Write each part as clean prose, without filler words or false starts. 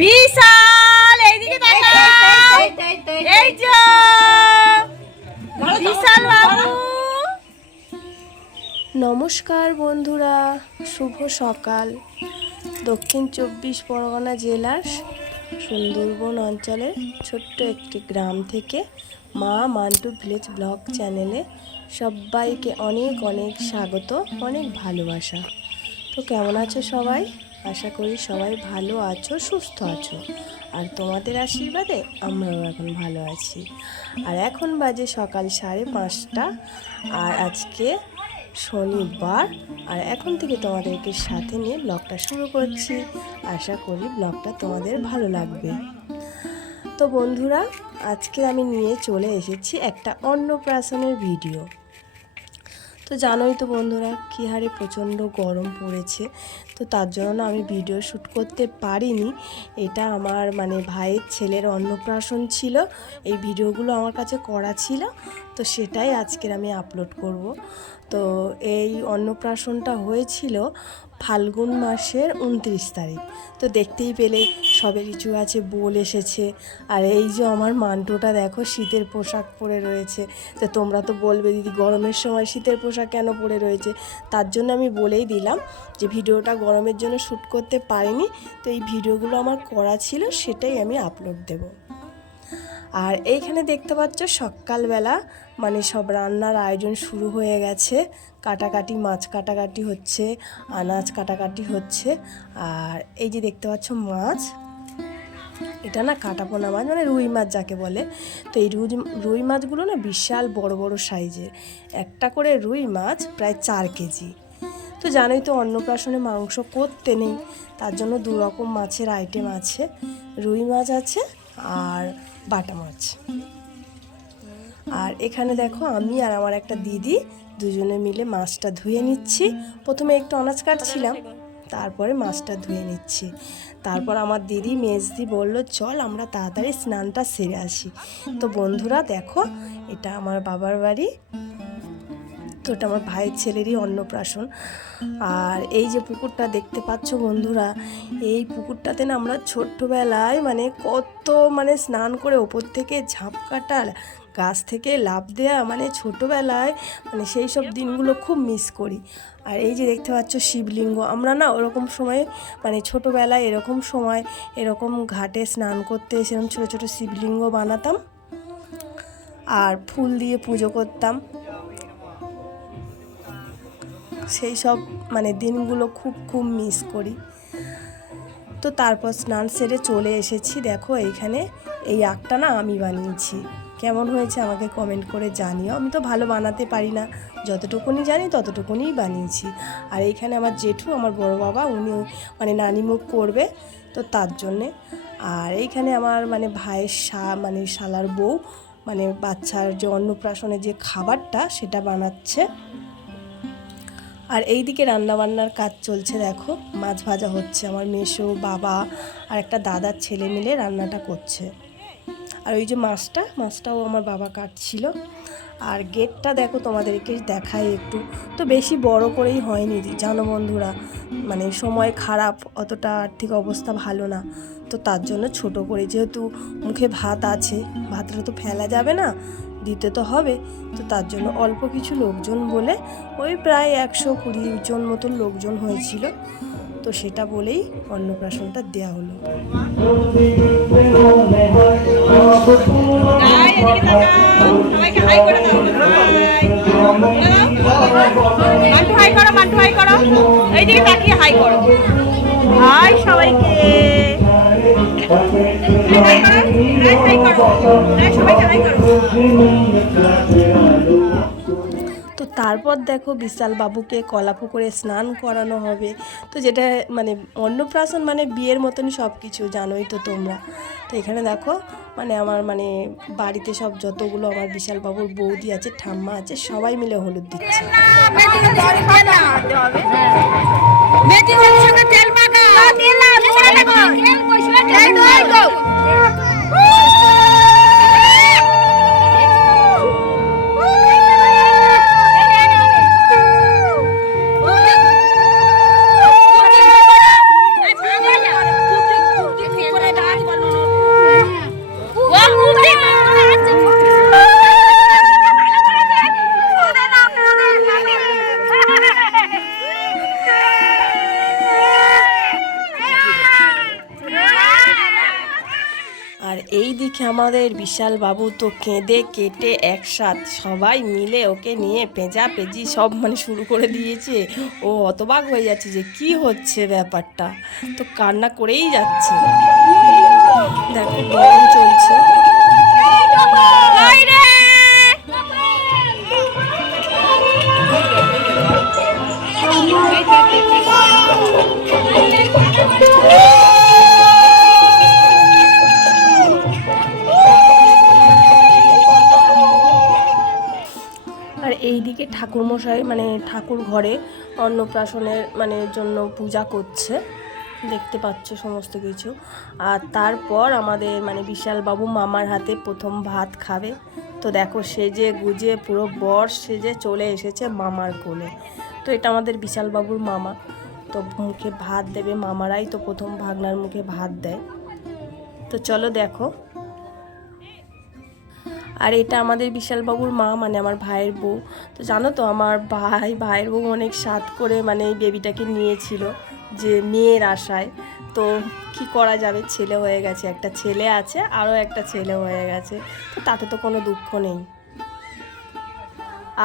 বিশাল এইদিকে তাকাও, এই যে বিশাল বাবু। নমস্কার বন্ধুরা, শুভ সকাল। দক্ষিণ 24 পরগনা জেলার সুন্দরবন অঞ্চলের ছোট্ট একটি গ্রাম থেকে মা মান্টু ভিলেজ ব্লগ চ্যানেলে সবাইকে অনেক অনেক স্বাগত, অনেক ভালোবাসা। তো কেমন আছো সবাই? আশা করি সবাই ভালো আছো, সুস্থ আছো। আর তোমাদের আশীর্বাদে আমরাও এখন ভালো আছি। আর এখন বাজে সকাল 5:30, আর আজকে শনিবার। আর এখন থেকে তোমাদেরকে সাথে নিয়ে ব্লগটা শুরু করছি। আশা করি ব্লগটা তোমাদের ভালো লাগবে। তো বন্ধুরা, আজকে আমি নিয়ে চলে এসেছি একটা অন্নপ্রাশনের ভিডিও। তো জানোই তো বন্ধুরা, কী হারে প্রচণ্ড গরম পড়েছে। তো তার জন্য আমি ভিডিও শ্যুট করতে পারিনি। এটা আমার ভাইয়ের ছেলের অন্নপ্রাশন ছিল, এই ভিডিওগুলো আমার কাছে করা ছিল, তো সেটাই আজকের আমি আপলোড করব। তো এই অন্নপ্রাশনটা হয়েছিল ফাল্গুন মাসের 29 তারিখ। তো দেখতেই পেলে সবে কিছু আছে, বোল এসেছে। আর এই যে আমার মান্টুটা দেখো, শীতের পোশাক পরে রয়েছে। তো তোমরা তো বলবে, দিদি গরমের সময় শীতের পোশাক কেন পরে রয়েছে? তার জন্য আমি বলেই দিলাম যে ভিডিওটা গরমের জন্য শ্যুট করতে পারিনি। তো এই ভিডিওগুলো আমার করা ছিল, সেটাই আমি আপলোড দেব। আর এইখানে দেখতে পাচ্ছ সকালবেলা সব রান্নার আয়োজন শুরু হয়ে গেছে। কাটাকাটি, মাছ কাটাকাটি হচ্ছে, আনাজ কাটাকাটি হচ্ছে। আর এই যে দেখতে পাচ্ছ মাছ, এটা না কাটাপোনা মাছ, রুই মাছ যাকে বলে। তো এই রুই মাছগুলো না বিশাল বড় বড় সাইজের। একটা করে রুই মাছ প্রায় 4 কেজি। তো জানোই তো অন্নপ্রাশনে মাংস করতে নেই, তার জন্য 2 রকম মাছের আইটেম আছে। রুই মাছ আছে আর বাটা মাছ। আর এখানে দেখো আমি আর আমার একটা দিদি দুজনে মিলে মাছটা ধুয়ে নিচ্ছি। প্রথমে একটু আনাজ কাটছিলাম, তারপরে মাছটা ধুয়ে নিচ্ছি। তারপর আমার দিদি মেজদি বলল, চল আমরা তাড়াতাড়ি স্নানটা সেরে আসি। তো বন্ধুরা দেখো, এটা আমার বাবার বাড়ি। তো এটা আমার ভাইয়ের ছেলেরই অন্নপ্রাশন। আর এই যে পুকুরটা দেখতে পাচ্ছ বন্ধুরা, এই পুকুরটাতে না আমরা ছোট্টবেলায় কত স্নান করে ওপর থেকে ঝাঁপ কাটা, গাছ থেকে লাফ দেওয়া, ছোটোবেলায় সেই সব দিনগুলো খুব মিস করি। আর এই যে দেখতে পাচ্ছ শিবলিঙ্গ, আমরা না ওরকম সময়ে ছোটোবেলায় এরকম সময় এরকম ঘাটে স্নান করতে সেরকম ছোটো ছোটো শিবলিঙ্গ বানাতাম আর ফুল দিয়ে পুজো করতাম। সেই সব দিনগুলো খুব খুব মিস করি। তো তারপর স্নান সেরে চলে এসেছি। দেখো এইখানে এই আখটা না আমি বানিয়েছি। কেমন হয়েছে আমাকে কমেন্ট করে জানিও। আমি তো ভালো বানাতে পারি না, যতটুকুনি জানি ততটুকুনিই বানিয়েছি। আর এইখানে আমার জেঠু, আমার বড় বাবা, উনি নানিমুখ করবে, তো তার জন্যে। আর এইখানে আমার ভাইয়ের শালার বউ বাচ্চার যে অন্নপ্রাশনের যে খাবারটা সেটা বানাচ্ছে। আর এই দিকে রান্নাবান্নার কাজ চলছে। দেখো মাছ ভাজা হচ্ছে, আমার মেসো, বাবা আর একটা দাদার ছেলে মিলে রান্নাটা করছে। আর ওই যে মাছটাও আমার বাবা কাটছিল। আর গেটটা দেখো, তোমাদেরকে দেখাই একটু। তো বেশি বড় করেই হয়নি জানো বন্ধুরা, সময় খারাপ, অতটা আর্থিক অবস্থা ভালো না। তো তার জন্য ছোট করে, যেহেতু মুখে ভাত আছে, ভাতটা তো ফেলা যাবে না, দিতে তো হবে। তো তার জন্য অল্প কিছু লোকজন বলে ওই প্রায় 120 জন মতন লোকজন হয়েছিল। তো সেটা বলেই অন্নপ্রাশনটা দেওয়া হলো। এইদিকে তাকিয়ে হাই করো, হাই সবাইকে, তো তারপর দেখো বিশাল বাবুকে কলা পুকুরে স্নান করানো হবে। তো যেটা অন্নপ্রাশন বিয়ের মতনই সব কিছু, জানোই তো তোমরা। তো এখানে দেখো আমার বাড়িতে সব যতগুলো আমার বিশাল বাবুর বৌদি আছে, ঠাম্মা আছে, সবাই মিলে হলুদ দিচ্ছে। এই দিকে আমাদের বিশাল বাবু তো কেঁদে কেটে একসাথ সবাই মিলে ওকে নিয়ে পেঁজি সব মানে শুরু করে দিয়েছে। ও হতবাক হয়ে যাচ্ছে যে কি হচ্ছে ব্যাপারটা, তো কান্না করেই যাচ্ছে। দেখো গরম চলছে। আর এইদিকে ঠাকুরমশাই মানে ঠাকুর ঘরে অন্নপ্রাশনের মানে জন্য পূজা করছে, দেখতে পাচ্ছ সমস্ত কিছু। আর তারপর আমাদের মানে বিশাল বাবু মামার হাতে প্রথম ভাত খাবে। তো দেখো সেজে গুজে পুরো বর সেজে চলে এসেছে মামার কোলে। তো এটা আমাদের বিশাল বাবুর মামা, তো মুখে ভাত দেবে, মামারাই তো প্রথম ভাগনার মুখে ভাত দেয়। তো চলো দেখো। আর এটা আমাদের বিশাল বাবুর মা মানে আমার ভাইয়ের বউ। তো জানো তো আমার ভাইয়ের বউ অনেক স্বাদ করে মানে এই বেবিটাকে নিয়েছিল যে মেয়ের আশায়। তো কি করা যাবে, ছেলে হয়ে গেছে, একটা ছেলে আছে, আরও একটা ছেলে হয়ে গেছে, তো তাতে তো কোনো দুঃখ নেই।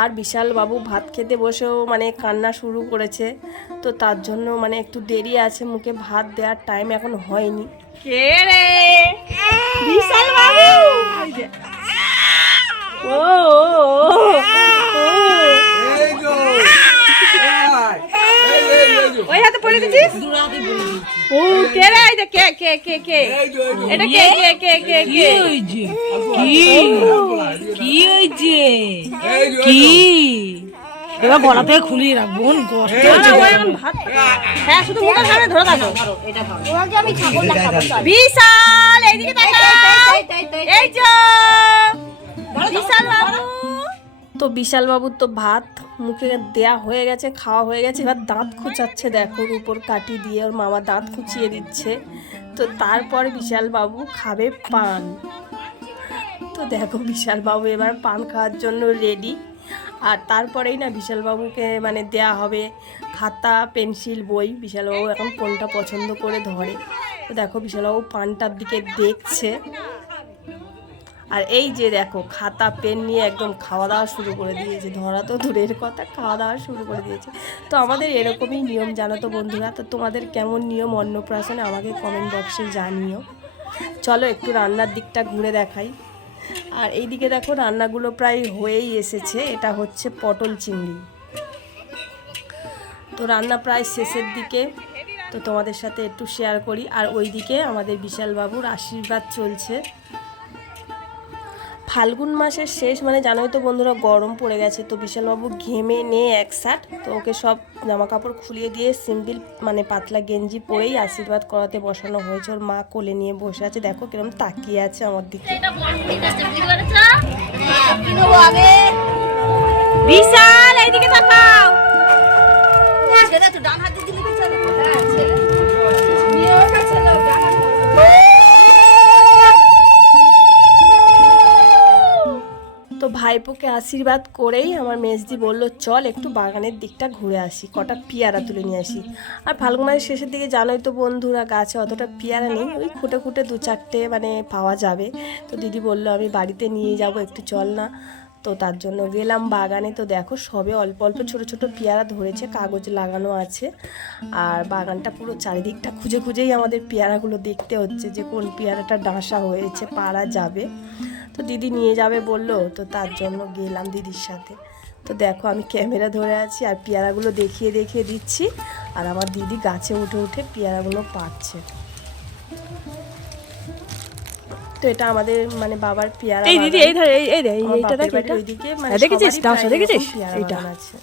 আর বিশাল বাবু ভাত খেতে বসেও মানে কান্না শুরু করেছে, তো তার জন্য মানে একটু দেরি আছে, মুখে ভাত দেওয়ার টাইম এখন হয়নি। কে রে বিশাল বাবু? ও ওই হাতে পড়ে দিছিস? ও কে রে? এই যে কে কে কে কে এটা কে কে কে কে কে কি হয়েছে কি এবার গলা থেকে খুলিয়ে রাখবো, কষ্ট হচ্ছে। হ্যাঁ শুধু মুখের সামনে ধরে থাকো। বিশাল এইদিকে তাকাও, এই যে বিশাল বাবু। তো বিশাল বাবুর তো ভাত মুখে দেয়া হয়ে গেছে, খাওয়া হয়ে গেছে, এবার দাঁত খুঁচাচ্ছে। দেখো উপর কাটি দিয়ে ওর মামা দাঁত খুঁচিয়ে দিচ্ছে। তো তারপর বিশাল বাবু খাবে পান। তো দেখো বিশাল বাবু এবার পান খাওয়ার জন্য রেডি। আর তারপরেই না বিশাল বাবুকে মানে দেয়া হবে খাতা, পেন্সিল, বই। বিশাল বাবু এখন কোনটা পছন্দ করে ধরে। তো দেখো বিশাল বাবু পানটার দিকে দেখছে। আর এই যে দেখো খাতা পেন নিয়ে একদম খাওয়া দাওয়া শুরু করে দিয়েছে, ধরা তো দূরের কথা, খাওয়া দাওয়া শুরু করে দিয়েছে। তো আমাদের এরকমই নিয়ম, জানো তো বন্ধুরা। তো তোমাদের কেমন নিয়ম অন্নপ্রাশনে আমাকে কমেন্ট বক্সে জানিও। চলো একটু রান্নার দিকটা ঘুরে দেখাই। আর এইদিকে দেখো রান্নাগুলো প্রায় হয়েই এসেছে। এটা হচ্ছে পটল চিংড়ি। তো রান্না প্রায় শেষের দিকে, তো তোমাদের সাথে একটু শেয়ার করি। আর ওইদিকে আমাদের বিশাল বাবুর আশীর্বাদ চলছে। ফাল্গুন মাসের শেষ মানে জানোই তো বন্ধুরা, গরম পড়ে গেছে। তো বিশালবাবু ঘেমে নিয়ে একসাথ, তো ওকে সব জামা কাপড় খুলিয়ে দিয়ে সিম্পল মানে পাতলা গেঞ্জি পরেই আশীর্বাদ করাতে বসানো হয়েছে। ওর মা কোলে নিয়ে বসে আছে, দেখো কিরকম তাকিয়ে আছে আমার দিকে। বিশাল এইদিকে তাকাও। তো ভাইপোকে আশীর্বাদ করেই আমার মেজদি বলল চল একটু বাগানের দিকটা ঘুরে আসি, কটা পেয়ারা তুলে নিয়ে আসি। আর ফাল্গুন মাসের শেষের দিকে জানোই তো বন্ধুরা, গাছে অতটা পেয়ারা নেই, ওই খুঁটে খুঁটে দু চারটে মানে পাওয়া যাবে। তো দিদি বলল আমি বাড়িতে নিয়ে যাব, একটু চল না। তো তার জন্য গেলাম বাগানে। তো দেখো সবে অল্প অল্প ছোট ছোট পেয়ারা ধরেছে, কাগজ লাগানো আছে। আর বাগানটা পুরো চারিদিকটা খুঁজে খুঁজেই আমাদের পেয়ারাগুলো দেখতে হচ্ছে যে কোন পেয়ারাটা ডাঁসা হয়েছে, পারা যাবে। তো দিদি নিয়ে যাবে বললো, তো তার জন্য গেলাম দিদির সাথে। তো দেখো আমি ক্যামেরা ধরে আছি আর পেয়ারাগুলো দেখিয়ে দেখিয়ে দিচ্ছি। আর আমার দিদি গাছে উঠে উঠে পেয়ারাগুলো পাচ্ছে। তো এটা আমাদের মানে বাবার পেয়ারা। এই দিদি এই ধরে এই রে এইটা দেখ, এটা ওইদিকে মানে দেখেছিস ডাঁশা দেখেছিস এইটা আছে।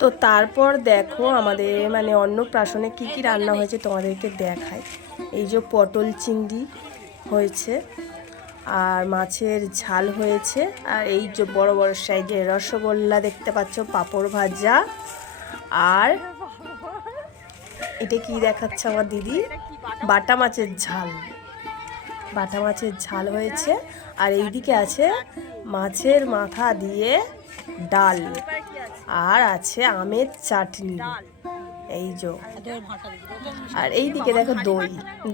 তো তারপর দেখো আমাদের মানে অন্নপ্রাশনে কি কি রান্না হয়েছে তোমাদেরকে দেখাই। এই যে পটল চিংড়ি হয়েছে, আর মাছের ঝাল হয়েছে, আর এই যে বড় বড় সাইজের রসগোল্লা দেখতে পাচ্ছ, পাঁপড় ভাজা। আর এটা কি দেখাচ্ছে আমার দিদি, বাটা মাছের ঝাল। বাটা মাছের ঝাল হয়েছে। আর এইদিকে আছে মাছের মাথা দিয়ে ডাল, আর আছে আমের চাটনি। এই যে, আর এই দিকে দেখো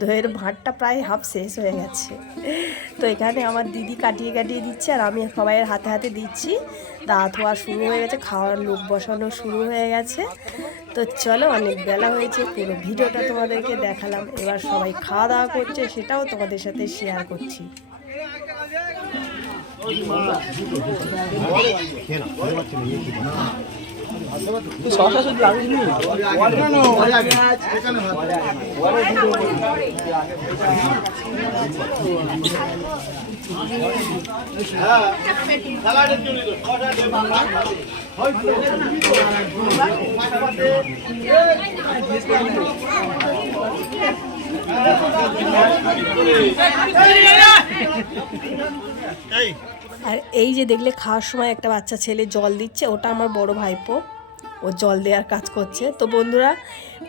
দইয়ের ভাতটা প্রায় হাফ শেষ হয়ে গেছে। তো এখানে আমার দিদি কাটিয়ে কাটিয়ে দিচ্ছে আর আমি সবাইয়ের হাতে হাতে দিচ্ছি। দাঁত ধোয়া শুরু হয়ে গেছে, খাওয়ার লোক বসানো শুরু হয়ে গেছে। তো চলো, অনেক বেলা হয়েছে, পুরো ভিডিওটা তোমাদেরকে দেখালাম। এবার সবাই খাওয়া দাওয়া করছে, সেটাও তোমাদের সাথে শেয়ার করছি। আর এই যে দেখলে খাওয়ার সময় একটা বাচ্চা ছেলে জল দিচ্ছে, ওটা আমার বড় ভাইপো, ও জল দেওয়ার কাজ করছে। তো বন্ধুরা,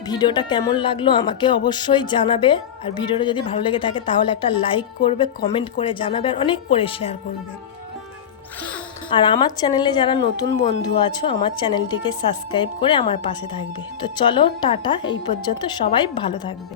ভিডিওটা কেমন লাগলো আমাকে অবশ্যই জানাবে। আর ভিডিওটা যদি ভালো লেগে থাকে তাহলে একটা লাইক করবে, কমেন্ট করে জানাবে, আর অনেক করে শেয়ার করবে। আর আমার চ্যানেলে যারা নতুন বন্ধু আছো, আমার চ্যানেলটিকে সাবস্ক্রাইব করে আমার পাশে থাকবে। তো চলো, টাটা, এই পর্যন্ত, সবাই ভালো থাকবে।